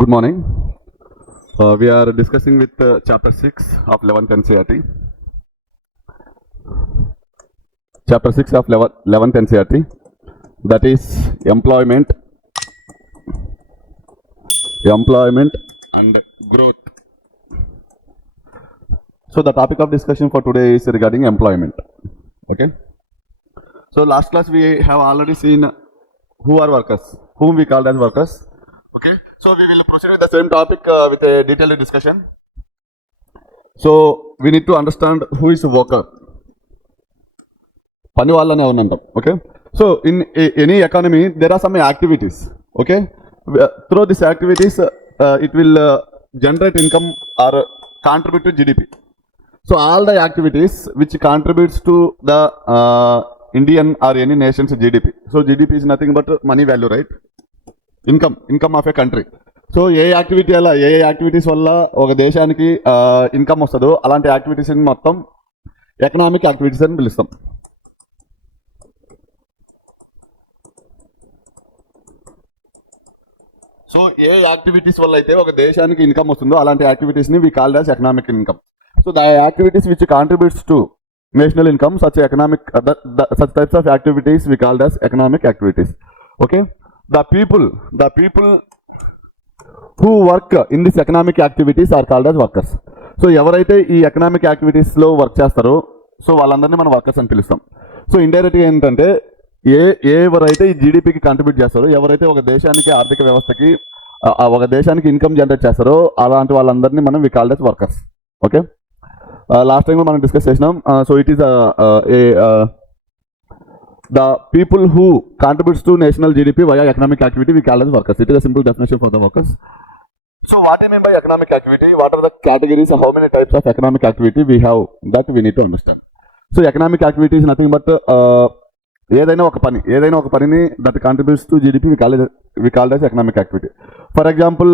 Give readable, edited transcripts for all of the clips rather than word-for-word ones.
Good morning. We are discussing with chapter 6 of 11th NCERT. Chapter 6 of 11th NCERT, that is employment and growth. So the topic of discussion for today is regarding employment. Okay. So last class we have already seen who are workers, whom we called as workers. Okay. So we will proceed with the same topic with a detailed discussion. So we need to understand who is a worker. Pani vallane unnantam. Okay. So in any economy there are some activities. Okay. Through these activities it will generate income or contribute to GDP. So all the activities which contributes to the Indian or any nation's GDP. So GDP is nothing but money value, right? Income of A country. So ఏ యాక్టివిటీస్ వల్ల ఒక దేశానికి ఇన్కమ్ వస్తుందో అలాంటి యాక్టివిటీస్ మొత్తం economic activities అని పిలుస్తాం. సో ఏ యాక్టివిటీస్ వల్ల అయితే ఒక దేశానికి ఇన్కమ్ వస్తుందో అలాంటి యాక్టివిటీస్ ని we called as economic income. So the activities which contributes to national income such types of activities we called as economic activities. Okay. The people who work in this economic activities are called as workers. So ఎవరైతే ఈ ఎకనామిక్ యాక్టివిటీస్లో వర్క్ చేస్తారో సో వాళ్ళందరినీ మనం వర్కర్స్ అని పిలుస్తాం. సో ఇండైరెక్ట్గా ఏంటంటే ఎవరైతే ఈ జీడిపికి కంట్రిబ్యూట్ చేస్తారో, ఎవరైతే ఒక దేశానికి ఆర్థిక వ్యవస్థకి ఒక దేశానికి ఇన్కమ్ జనరేట్ చేస్తారో అలాంటి వాళ్ళందరినీ మనం we called as workers. Okay. Last time మనం డిస్కస్ చేసినాం. So it is the people who contributes to national GDP via economic activity we call as workers. It is a simple definition for the workers. So what I mean by economic activity, what are the categories, how many types of economic activity we have, that we need to understand. So economic activity is nothing but ఏదైనా ఒక పనిని that contributes to GDP we call as economic activity. For example,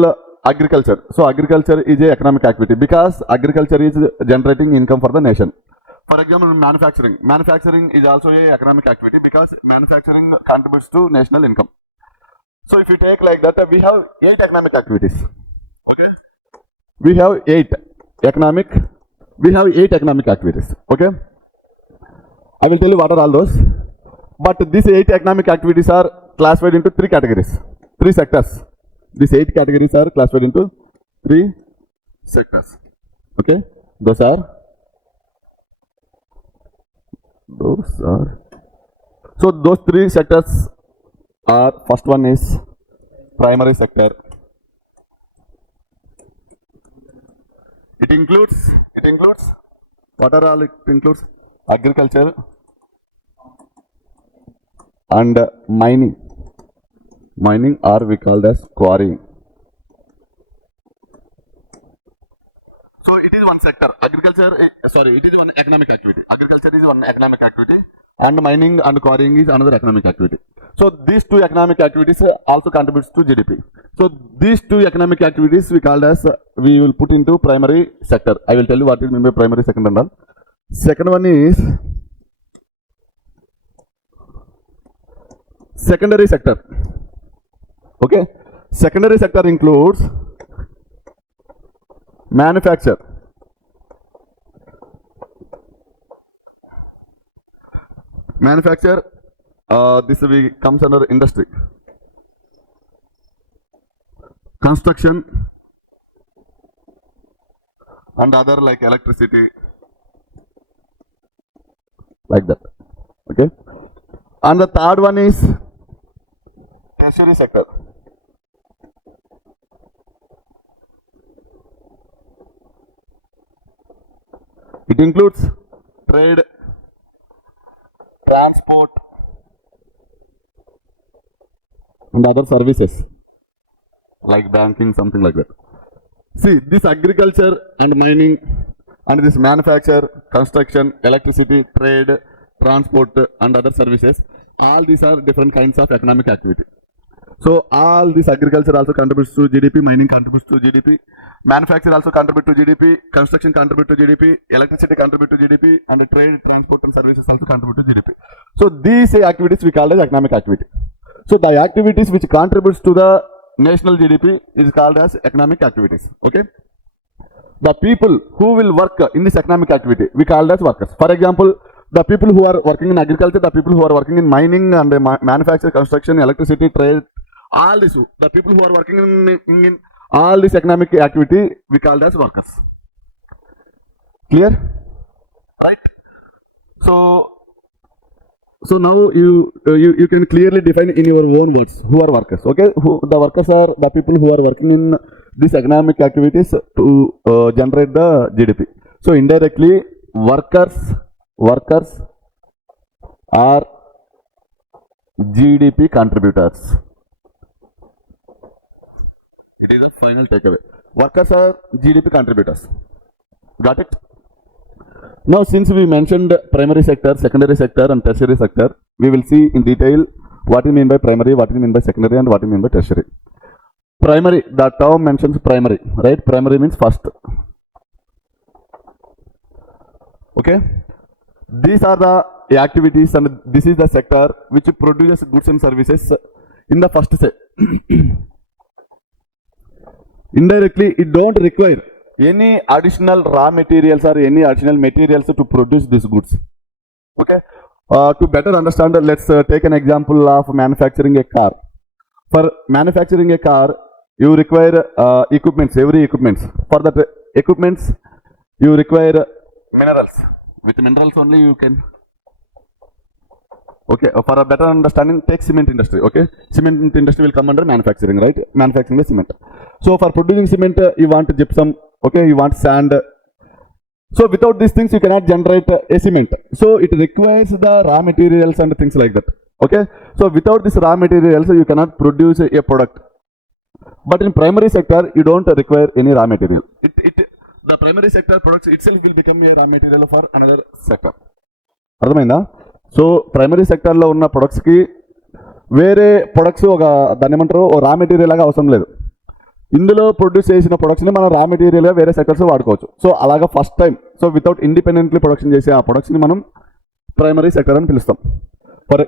agriculture. So agriculture is a economic activity because agriculture is generating income for the nation. For example, manufacturing is also a economic activity because manufacturing contributes to national income. So if you take like that, we have 8 economic activities. Okay, we have 8 economic activities. Okay, I will tell you what are all those, but these 8 economic activities are classified into 3 categories, 3 sectors. These 8 categories are classified into 3 sectors. Okay, those are so those 3 sectors are, first one is primary sector. It includes what are all it includes? Agriculture and mining are we called as quarrying. So it is one sector. It is one economic activity. Agriculture is one economic activity and mining and quarrying is another economic activity. So these 2 economic activities also contributes to GDP. So these 2 economic activities we called as, we will put into primary sector. I will tell you what it means by primary, second and all. Second one is secondary sector. Okay. Secondary sector includes manufacture, this comes under industry, construction and other like electricity, like that. Okay. And the third one is tertiary sector. It includes trade, transport and other services like banking, something like that. See, this agriculture and mining and this manufacture, construction, electricity, trade, transport and other services, all these are different kinds of economic activity. So all this agriculture also contributes to GDP, mining contributes to GDP, manufacture also contribute to GDP, construction contribute to GDP, electricity contribute to GDP, and trade, transport and services also contribute to GDP. So these activities we call as economic activity. So the activities which contributes to the national GDP is called as economic activities. Okay. The people who will work in this economic activity, we call as workers. For example, the people who are working in agriculture, the people who are working in mining and manufacture, construction, electricity, trade, all this, the people who are working in all this economic activity, we call as workers. Clear? Right? So now you can clearly define in your own words who are workers. Okay, the workers are the people who are working in these economic activities to generate the GDP. So indirectly, workers are GDP contributors. It is a final takeaway. Workers are GDP contributors. Got it? Now, since we mentioned primary sector, secondary sector and tertiary sector, we will see in detail what you mean by primary, what you mean by secondary and what you mean by tertiary. Primary, the term mentions primary, right? Primary means first. Okay? These are the activities and this is the sector which produces goods and services in the first say. Indirectly, it don't require any additional raw materials or any additional materials to produce these goods. Okay. To better understand, let's take an example of manufacturing a car. For manufacturing a car, you require equipments, every equipments. For that equipments, you require minerals. With minerals only you can. Okay, for a better understanding, take cement industry. Okay, cement industry will come under manufacturing, right? Manufacturing the cement. So for producing cement, you want gypsum. Okay, you want sand. So without these things, you cannot generate a cement. So it requires the raw materials and things like that. Okay, so without this raw materials, you cannot produce a product. But in primary sector, you don't require any raw material. The primary sector products itself will become a raw material for another sector. అర్థమైందా? So primary సెక్టర్లో ఉన్న ప్రొడక్ట్స్కి వేరే ప్రొడక్ట్స్ ఒక దాన్ని ఏమంటారు raw material లాగా అవసరం లేదు. ఇందులో ప్రొడ్యూస్ చేసిన ప్రొడక్ట్స్ని మనం రా మెటీరియల్గా వేరే సెక్టర్స్ వాడుకోవచ్చు. సో అలాగా first time so without independently production చేసే ఆ ప్రొడక్ట్స్ని మనం ప్రైమరీ సెక్టర్ అని పిలుస్తాం. ఫర్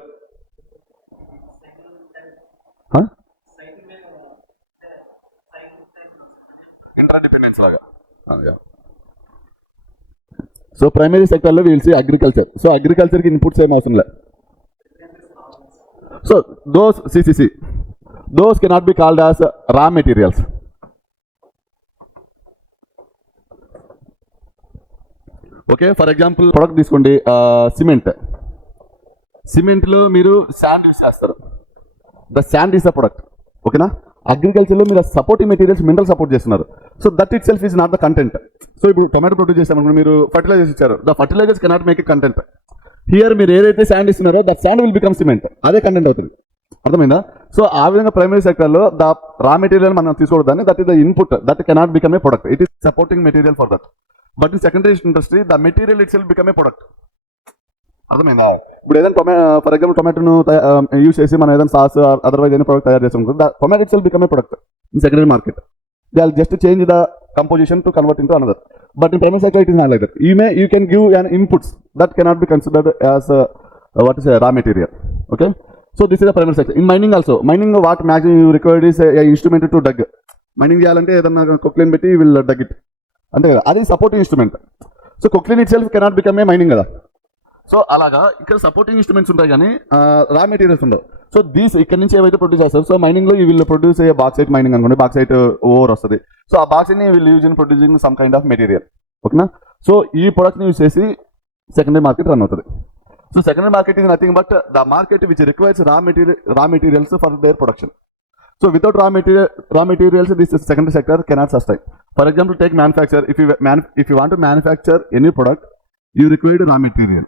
ఇంటర్డిపెండెన్స్ లాగా. సో ప్రైమరీ సెక్టర్లో వీల్ సీ అగ్రికల్చర్. సో అగ్రికల్చర్కి ఇన్పుట్స్ ఏం అవసరం లేదు. So those cannot be called as raw materials. Okay, for example product తీసుకోండి, సిమెంట్లో మీరు శాండ్ యూస్ చేస్తారు. The sand is the product. ఓకేనా? అగ్రికల్చర్లో మీరు సపోర్టింగ్ మెటీరియల్స్ మినరల్ సపోర్ట్ చేస్తున్నారు. So that itself is not the content. So ఇప్పుడు tomato produce చేస్తామనుకో, మీరు ఫర్టిలైజర్స్ ఇచ్చారు, the fertilisers cannot make a content. Here మీరు ఏదైతే శాండ్ ఇస్తున్నారో that sand will become cement. అదే కంటెంట్ అవుతుంది. అర్థమైందా? సో ఆ విధంగా ప్రైమరీ సెక్టర్లో ద రా మెటీరియల్ మనం తీసుకోవద్దాన్ని, that is the input, that cannot become a product. It is supporting material for that. But in secondary industry the material itself become a product. అర్థమైందా? ఇప్పుడు ఏదైనా ఫర్ ఎగ్జాంపుల్ టొమాటోను యూస్ చేసి మనం ఏదైనా sauce otherwise ఏదైనా ప్రొడక్ట్ తయారు చేస్తాం, tomato itself become a product in secondary market. They are just change the composition to convert into another. But in primary sector, it is not like that. You can give an inputs that cannot be considered as what is a raw material. Okay, so this is the primary sector. In mining also, mining what maximum you required is a instrument to dug. Mining చేయాలంటే ఏదన్నా కొక్లైన్ పెట్టి will dug it. అంతే కదా, అది supporting instrument. So కొక్లైన్ itself cannot become a mining కదా. So అలాగా ఇక్కడ సపోర్టింగ్ ఇన్స్ట్రుమెంట్స్ ఉంటాయి కానీ రా మెటీరియల్స్ ఉండవు. సో దీస్ ఇక్కడ నుంచి ఏవైతే ప్రొడ్యూస్ చేస్తారు, సో మైనింగ్లో ఈ will produce a bauxite mining అనుకోండి, బాక్సైట్ ఓవర్ వస్తుంది. సో ఆ బాక్సైట్ని will use in producing some kind of material. ఓకేనా? సో ఈ ప్రొడక్ట్ని యూజ్ చేసి సెకండరీ మార్కెట్ రన్ అవుతుంది. So secondary market is nothing but the market which requires raw materials for their production. So without raw materials, this secondary sector cannot sustain. For example, take manufacture. If you want to manufacture any product, you require raw material.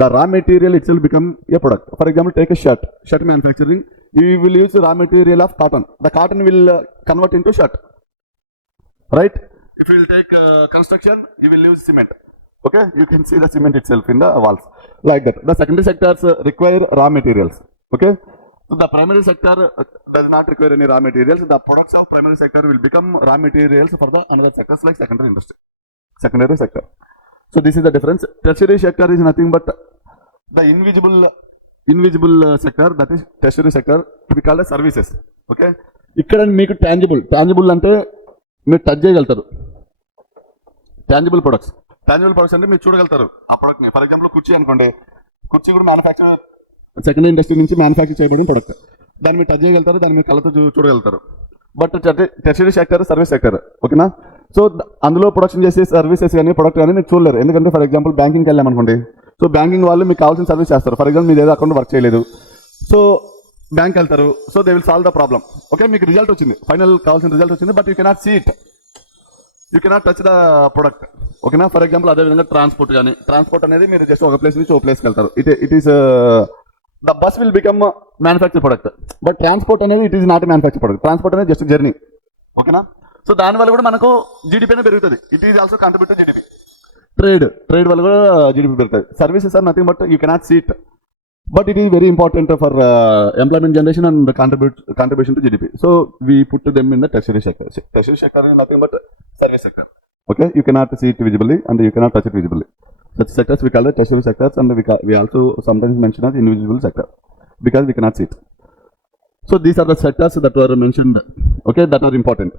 The raw material itself become a product. For example, take a shirt manufacturing. You will use the raw material of cotton. The cotton will convert into shirt, right? If you will take construction, you will use cement. Okay, you can see the cement itself in the walls like that. The secondary sectors require raw materials. Okay, so the primary sector does not require any raw materials. The products of primary sector will become raw materials for the another sectors like secondary industry, secondary sector. So this is the difference. Tertiary sector is nothing but the invisible sector, that is tertiary sector, to be called as services. Okay, ఇక్కడ మీకు టాంజిబుల్ అంటే మీరు టచ్ చేయగలుగుతారు. Tangible products అంటే మీరు చూడగలుగుతారు ఆ ప్రొడక్ట్ని. ఫర్ ఎగ్జాంపుల్ కుర్చీ అనుకోండి, కుర్చీ కూడా మ్యానుఫ్యాక్చర్ సెకండ్ ఇండస్ట్రీ నుంచి మ్యానుఫ్యాక్చర్ చేయబడిన ప్రొడక్ట్. దాన్ని మీరు టచ్ చేయగలుగుతారు, దాన్ని మీరు కళ్ళతో చూడగలుగుతారు. But tertiary sector, service sector, ఓకేనా. సో అందులో ప్రొడక్షన్ చేసే సర్వీసెస్ కానీ ప్రొడక్ట్ కానీ మీరు చూడలేరు. ఎందుకంటే ఫర్ ఎగ్జాంపుల్ బ్యాంకింగ్కి వెళ్ళామనుకోండి, సో బ్యాంకింగ్ వాళ్ళు మీకు కావాల్సిన సర్వీస్ చేస్తారు. ఫర్ ఎగ్జాంపుల్ మీరు ఏదో అకౌంట్ వర్క్ చేయలేదు, సో బ్యాంక్ వెళ్తారు, so they will solve the problem. Okay, మీకు రిజల్ట్ వచ్చింది, ఫైనల్ కావాల్సిన రిజల్ట్ వచ్చింది, but you cannot see it, you cannot touch the product, ఓకేనా. ఫర్ ఎగ్జాంపుల్ అదేవిధంగా ట్రాన్స్పోర్ట్ అనేది మీరు జస్ట్ ఒక ప్లేస్ నుంచి ఒక ప్లేస్కి వెళ్తారు. It is the bus will become manufacture product, but transport అనేది it is not manufacture product. Transport అనేది జస్ట్ జర్నీ, ఓకేనా. సో దానివల్ల కూడా మనకు జీడిపి అనేది పెరుగుతుంది. It is also contribute to GDP. Trade వల్ల కూడా జీడిపి పెరుగుతుంది. Services are nothing but you cannot see it, but it is very important for employment generation and contribution to GDP. So we put them in the tertiary sector. Tertiary sector is nothing but service sector. Okay, you cannot see it visibly and you cannot touch it visibly. Such sectors we call it tertiary sectors, and we also sometimes mention as invisible sector because we cannot see it. So these are the sectors that were mentioned. Okay, that are important.